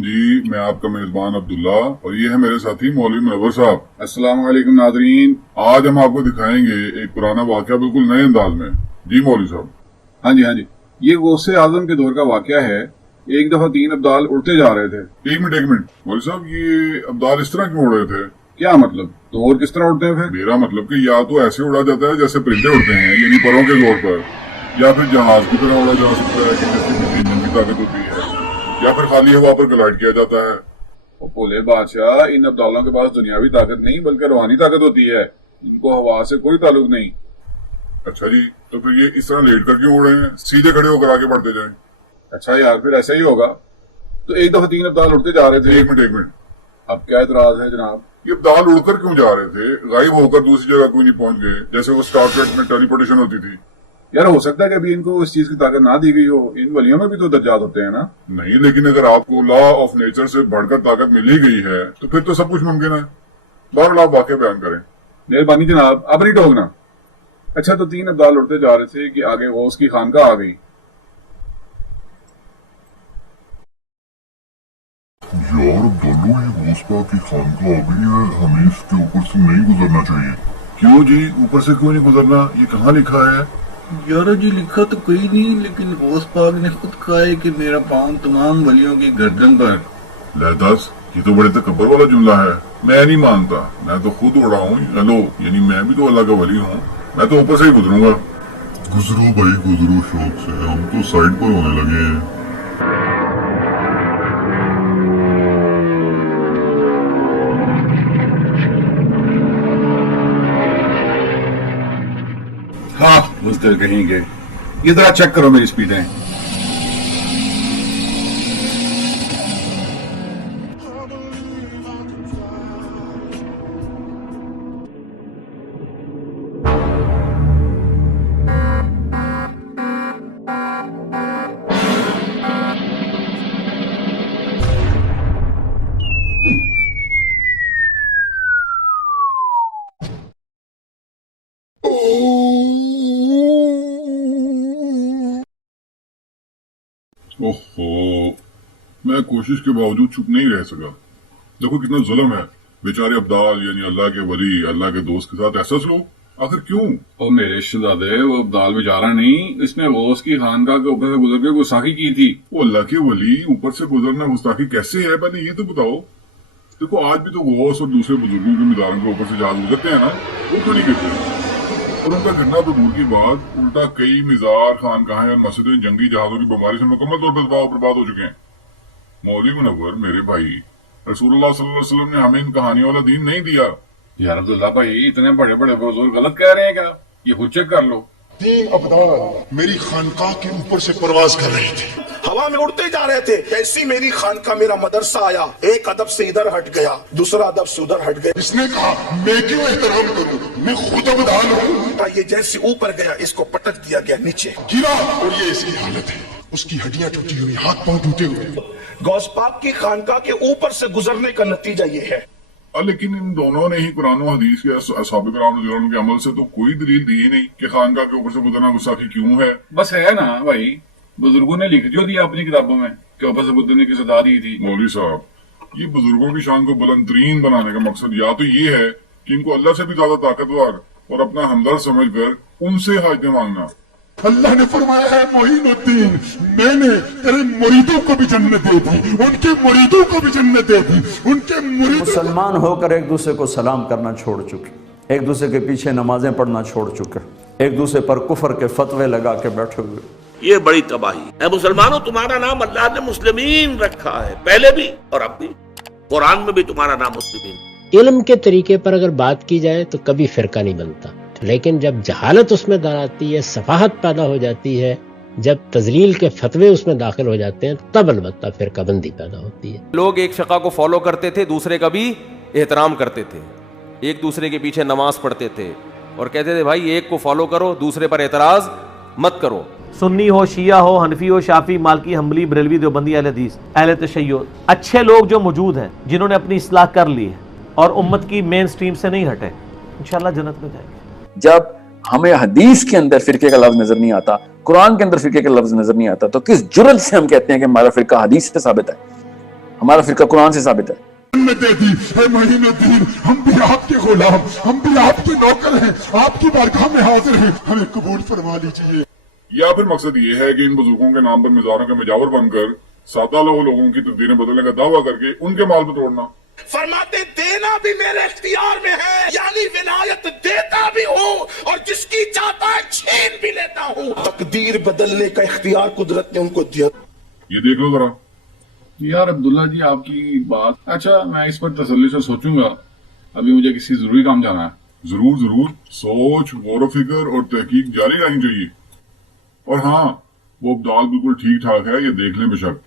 वालेकुम जी, मैं आपका मेजबान अब्दुल्ला और ये है मेरे साथी मौलवी मुनव्वर साहब। अस्सलाम वालेकुम नादरीन, आज हम आपको दिखाएंगे एक पुराना वाकया बिल्कुल नए अंदाज में। जी मौलवी साहब। हाँ जी, ये गौसे आजम के दौर का वाकया है। एक दफा 3 अब्दाल उड़ते जा रहे थे। एक मिनट मौलवी साहब, ये अब्दाल इस तरह क्यों उड़ रहे थे? क्या मतलब? तो और किस तरह उड़ते हैं फिर? मेरा मतलब कि या तो ऐसे उड़ा जाता है जैसे परिंदे उड़ते हैं, यानी परों के जोर पर, या फिर जहाज की तरह उड़ा जा सकता है कि जिसकी इंजन की ताकत होती है, या फिर खाली हवा पर ग्लाइड किया जाता है। और भोले बादशाह, इन अब्दालों के पास दुनियावी ताकत नहीं बल्कि रूहानी ताकत होती है। इनको हवा से कोई ताल्लुक नहीं। अच्छा जी, तो फिर ये इस तरह लेट कर क्यों उड़े हैं? सीधे खड़े होकर आगे बढ़ते जाएं। अच्छा यार, फिर ऐसा ही होगा। तो एक दफा 3 अब्दाल उड़ते जा रहे थे। एक मिनट, अब क्या एतराज है जनाब? ये अब्दाल उड़कर क्यों जा रहे थे? गायब होकर दूसरी जगह क्यों नहीं पहुंच गए, जैसे वो स्टार ट्रेक में टेलीपोर्टेशन होती थी? यार हो सकता है कि अभी इनको इस चीज की ताकत ना दी गई हो। इन वलियों में भी तो दर्जात होते हैं ना। नहीं, लेकिन अगर आपको लॉ ऑफ नेचर से बढ़कर ताकत मिली गई है तो फिर तो सब कुछ मुमकिन है। बहरहाल आप वाकया बयान करें। मेहरबानी जनाब, अब नहीं टोकना। अच्छा, तो 3 अब्दाल उड़ते जा रहे थे कि आगे गौस की खानका आ गई। यार दोनों ही घोसपा की खानका आ गई है, हमें इसके ऊपर से नहीं गुजरना चाहिए। क्यों जी, ऊपर से क्यों नहीं गुजरना? ये कहाँ लिखा है? यार जी लिखा तो कोई नहीं, लेकिन गौस पाक ने खुद कहा है कि मेरा पाँव तमाम वलियों की गर्दन पर। ले दस, ये तो बड़े तकब्बर वाला जुमला है। मैं नहीं मानता, मैं तो खुद उड़ा हूँ। हेलो, यानी मैं भी तो अल्लाह का वली हूँ। मैं तो ऊपर से ही गुजरूंगा। गुजरो भाई गुजरो शौक से, हम तो साइड पर होने लगे हैं। हाँ, बुज़दिल कहीं गए। ये जरा चेक करो मेरी स्पीडें। ओहो, मैं कोशिश के बावजूद चुप नहीं रह सका। देखो कितना जुल्म है। बेचारे अब्दाल यानी अल्लाह के वली, अल्लाह के दोस्त के साथ ऐसा सलूक आखिर क्यों? ओ मेरे शहजादे, वो अब्दाल बेचारा नहीं, इसने गौस की खानका के ऊपर से गुजर के गुस्ताखी की थी। वो अल्लाह के वली ऊपर से गुजरना गुस्ताखी कैसे है? पहले ये तो बताओ। देखो आज भी तो गौस और दूसरे बुजुर्गों के मिजारों के ऊपर से जहाज गुजरते हैं ना, वो क्यों नहीं गिरते? और उनका गिरना तो दूर की बात, उल्टा कई मिजार, खानकाहें और मस्जिदें जंगी जहाजों की बमबारी से मुकम्मल तौर पर तबाह बर्बाद हो चुके हैं। मौलवी मुनव्वर मेरे भाई, रसूलुल्लाह सल्लल्लाहु अलैहि वसल्लम ने हमें इन कहानियों वाला दीन नहीं दिया। यार अब्दुल्ला भाई, इतने बड़े बड़े बुजुर्ग गलत कह रहे हैं क्या? ये खुद चेक कर लो। 3 अब्दाल मेरी खानका के ऊपर से परवाज कर रहे थे, हवा में उड़ते जा रहे थे। ऐसी मेरी खानका, मेरा मदरसा आया, एक अदब से इधर हट गया, दूसरा अदब से उधर हट गया। इसने कहा मैं क्यों एहतराम करूं, मैं खुद अब्दाल हूँ। ये जैसे ऊपर गया, इसको पटक दिया गया नीचे गिरा और ये इसकी हालत है, उसकी हड्डियां टूटी हुई, हाथ पांव टूटे हुए। गौस पाक की खानका के ऊपर से गुजरने का नतीजा ये है। लेकिन इन दोनों ने ही कुरान और हदीस के असहाबे किराम रज़ियल्लाहु अन्हुम के अमल से तो कोई दलील दी ही नहीं कि खानका के ऊपर से गुजरना गुस्ताखी क्यों है। बस है ना भाई, बुजुर्गों ने लिख जो दिया अपनी किताबों में कि ऊपर से गुजरने की सजा दी थी। मौलवी साहब, ये बुजुर्गों की शान को बुलंद तरीन बनाने का मकसद या तो ये है कि इनको अल्लाह से भी ज्यादा ताकतवर और अपना हमदर्द समझकर उनसे हाजतें मांगना। अल्लाह ने फरमाया है मोइनुद्दीन, मैंने तेरे मुरीदों को भी जन्नत दे दी, उनके मुरीदों को भी जन्नत दे दी, उनके मुरीद। मुसलमान होकर एक दूसरे को सलाम करना छोड़ चुके, एक दूसरे के पीछे नमाजें पढ़ना छोड़ चुके, एक दूसरे पर कुफर के फतवे लगा के बैठे हुए। ये बड़ी तबाही है। मुसलमानों, तुम्हारा नाम अल्लाह ने मुस्लिमीन रखा है, पहले भी और अब भी। कुरान में भी तुम्हारा नाम मुस्लिमीन। इल्म के तरीके पर अगर बात की जाए तो कभी फिरका नहीं बनता, लेकिन जब जहालत उसमें दार आती है, सफाहत पैदा हो जाती है, जब तजलील के फतवे उसमें दाखिल हो जाते हैं, तब अलबत्ता फिरका बंदी पैदा होती है। लोग एक शका को फॉलो करते थे, दूसरे का भी एहतराम करते थे, एक दूसरे के पीछे नमाज पढ़ते थे और कहते थे भाई एक को फॉलो करो, दूसरे पर एतराज मत करो। सुन्नी हो, शिया हो, हनफी हो, शाफी, मालकी, हम्बली, बरेलवी, देवबंदी, अहले हदीस, अहले तशय्युद, अच्छे लोग जो मौजूद हैं, जिन्होंने अपनी इस्लाह कर ली है और उम्मत की मेन स्ट्रीम से नहीं हटे, इंशाअल्लाह जन्नत में जाएंगे। जब हमें हदीस के अंदर फिरके का लफ्ज नजर नहीं आता, कुरान के अंदर फिरके का लफ्ज नजर नहीं आता, तो किस जुर्रत से हम कहते हैं कि हमारा फिरका हदीस से साबित है? हमारा फिरका कुरान से साबित है। जन्नत दे दी है मोइनुद्दीन, हम भी आपके गुलाम, हम भी आपके नौकर हैं, आपकी बारगाह में हाजिर हैं, हमें कबूल फरमा लीजिए। या फिर मकसद ये है कि इन बुजुर्गों के नाम पर मज़ारों के मुजावर बनकर सादा लोगों की तकदीरें बदलने का दावा करके उनके माल पर तोड़ना। फरमाते देना भी मेरे इख्तियार में है, यानी विलायत देता भी हूँ और जिसकी चाहता है छीन भी लेता हूँ। तकदीर बदलने का इख्तियार कुदरत ने उनको दिया। ये देख लो जरा। यार अब्दुल्ला जी आपकी बात, अच्छा मैं इस पर तसल्ली से सोचूंगा, अभी मुझे किसी जरूरी काम जाना है। जरूर जरूर सोच, गौर फिक्र और तहकीक जारी रहनी चाहिए। और हाँ, वो अब्दाल बिल्कुल ठीक ठाक है, ये देख लें बेशक।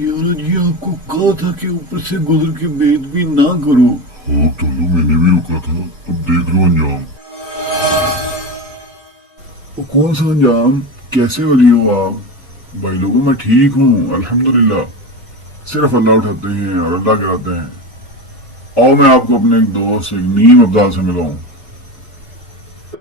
यार जी आपको कहा था कि ऊपर से गुजर के बेदबी ना करो। तो मैंने भी रुका था, अब देख लो अंजाम। वो कौन सा अंजाम? कैसे वली हो आप? भाई लोगों मैं ठीक हूँ अल्हम्दुलिल्लाह, सिर्फ अल्लाह उठाते हैं और अल्लाह गिराते हैं। आओ मैं आपको अपने एक दोस्त नीम अब्दाल से मिलाऊं।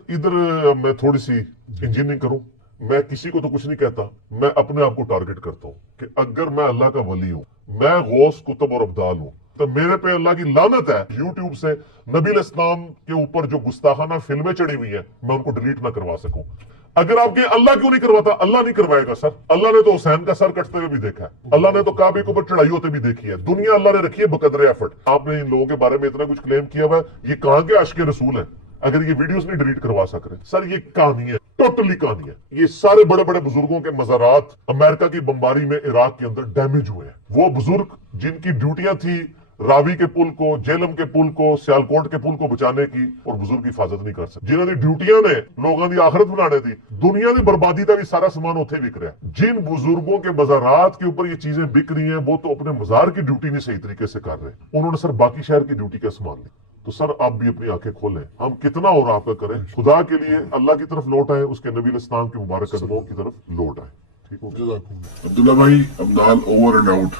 इधर मैं थोड़ी सी इंजीनियरिंग करूं। मैं किसी को तो कुछ नहीं कहता, मैं अपने आप को टारगेट करता हूं कि अगर मैं अल्लाह का वली हूं, मैं गौस, कुतुब और अब्दाल हूं, तो मेरे पे अल्लाह की लानत है यूट्यूब से नबी इस्लाम के ऊपर जो गुस्ताखाना फिल्में चढ़ी हुई हैं, मैं उनको डिलीट ना करवा सकूं। अगर आपके अल्लाह क्यों नहीं करवाता? अल्लाह नहीं करवाएगा सर। अल्लाह ने तो हुसैन का सर कटते हुए भी देखा है, अल्लाह ने तो काबे के ऊपर चढ़ाई होते भी देखी है। दुनिया अल्लाह ने रखी है बकदरे एफर्ट। आपने इन लोगों के बारे में इतना कुछ क्लेम किया हुआ है, ये कहां के आशिक रसूल है अगर ये वीडियोस नहीं डिलीट करवा सक रहे? सर ये कहानी है, टोटली कहानी है। ये सारे बड़े बड़े बुजुर्गों के मज़ारात अमेरिका की बमबारी में इराक के अंदर डैमेज हुए हैं। वो बुजुर्ग जिनकी ड्यूटियां थी रावी के पुल को, जेलम के पुल को, सियालकोट के पुल को बचाने की, और बुजुर्ग की हिफाजत नहीं कर सकते। जिन्हों की ड्यूटियां ने लोगों की आखिरत बनाने थी, दुनिया की बर्बादी का भी सारा सामान उत्थे बिक रहा है। जिन बुजुर्गों के मज़ारात के ऊपर ये चीजें बिक रही हैं, वो तो अपने मज़ार की ड्यूटी नहीं सही तरीके से कर रहे, उन्होंने सर बाकी शहर की ड्यूटी का संभाल ली। तो सर आप भी अपनी आंखें खोलें, हम कितना और आपका करें, खुदा के लिए अल्लाह की तरफ लौट आए, उसके नबी इस्लाम के मुबारक कदमों की तरफ लौट आए। ठीक हो गया अब्दुल्ला भाई, अब्दाल ओवर एंड आउट।